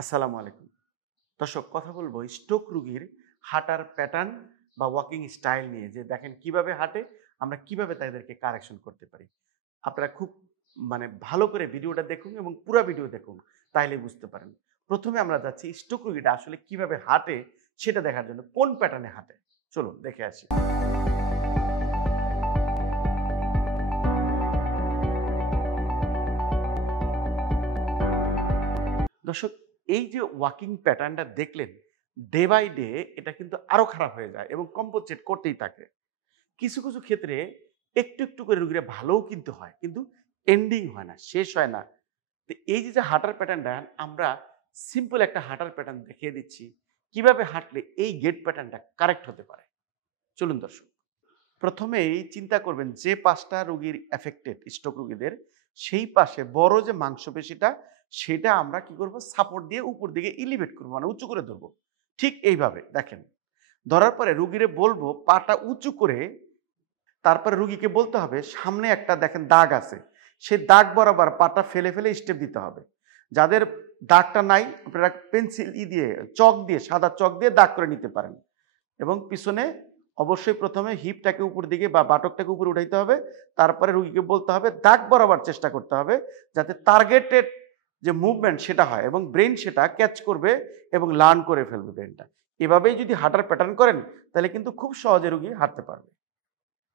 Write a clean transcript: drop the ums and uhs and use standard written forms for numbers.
আসসালামু আলাইকুম। দর্শক, কথা বলবো স্ট্রোক রোগীর হাঁটার প্যাটার্ন বা ওয়াকিং স্টাইল নিয়ে, যে দেখেন কিভাবে হাঁটে, আমরা কিভাবে তাদেরকে কারেকশন করতে পারি। আপনারা খুব ভালো করে ভিডিওটা দেখুন এবং পুরো ভিডিও দেখুন, তাইলে বুঝতে পারেন। প্রথমে আমরা যাচ্ছি স্ট্রোক রোগীটা আসলে কিভাবে হাঁটে সেটা দেখার জন্য, কোন প্যাটার্নে হাঁটে। চলুন দেখে আসি। দর্শক, এই যে ওয়াকিং প্যাটার্নটা দেখলেন, ডে বাই ডে এটা কিন্তু আরো খারাপ হয়ে যায় এবং কম্পনসেট করতেই থাকে। কিছু কিছু ক্ষেত্রে একটু একটু করে রোগীরা ভালোও কিন্তু হয়, কিন্তু এন্ডিং হয় না, শেষ হয় না। তো এই যে যে হাঁটার প্যাটার্নটা, আমরা সিম্পল একটা হাঁটার প্যাটার্ন দেখিয়ে দিচ্ছি কিভাবে হাঁটলে এই গেট প্যাটার্নটা কারেক্ট হতে পারে। চলুন দর্শক, প্রথমেই চিন্তা করবেন যে পাশটা রোগীর এফেক্টেড, স্ট্রোক রোগীদের, সেই পাশে বড় যে মাংসপেশিটা, সেটা আমরা কি করব, সাপোর্ট দিয়ে উপর দিকে এলিভেট করবো, উঁচু করে ধরবো। ঠিক এইভাবে দেখেন, ধরার পরে রুগীরে বলবো পাটা উঁচু করে, তারপরে রুগীকে বলতে হবে সামনে একটা দেখেন দাগ আছে, সেই দাগ বরাবর পাটা ফেলে ফেলে স্টেপ দিতে হবে। যাদের দাগটা নাই, আপনারা পেন্সিল দিয়ে, চক দিয়ে, সাদা চক দিয়ে দাগ করে নিতে পারেন। এবং পিছনে অবশ্যই প্রথমে হিপটাকে উপর দিকে বা বাটকটাকে উপরে উঠাইতে হবে। তারপরে রুগীকে বলতে হবে দাগ বরাবর চেষ্টা করতে হবে, যাতে টার্গেটেড যে মুভমেন্ট সেটা হয় এবং ব্রেন সেটা ক্যাচ করবে এবং লার্ন করে ফেলবে ব্রেনটা। এভাবেই যদি হাঁটার প্যাটার্ন করেন, তাহলে কিন্তু খুব সহজে রুগী হাঁটতে পারবে।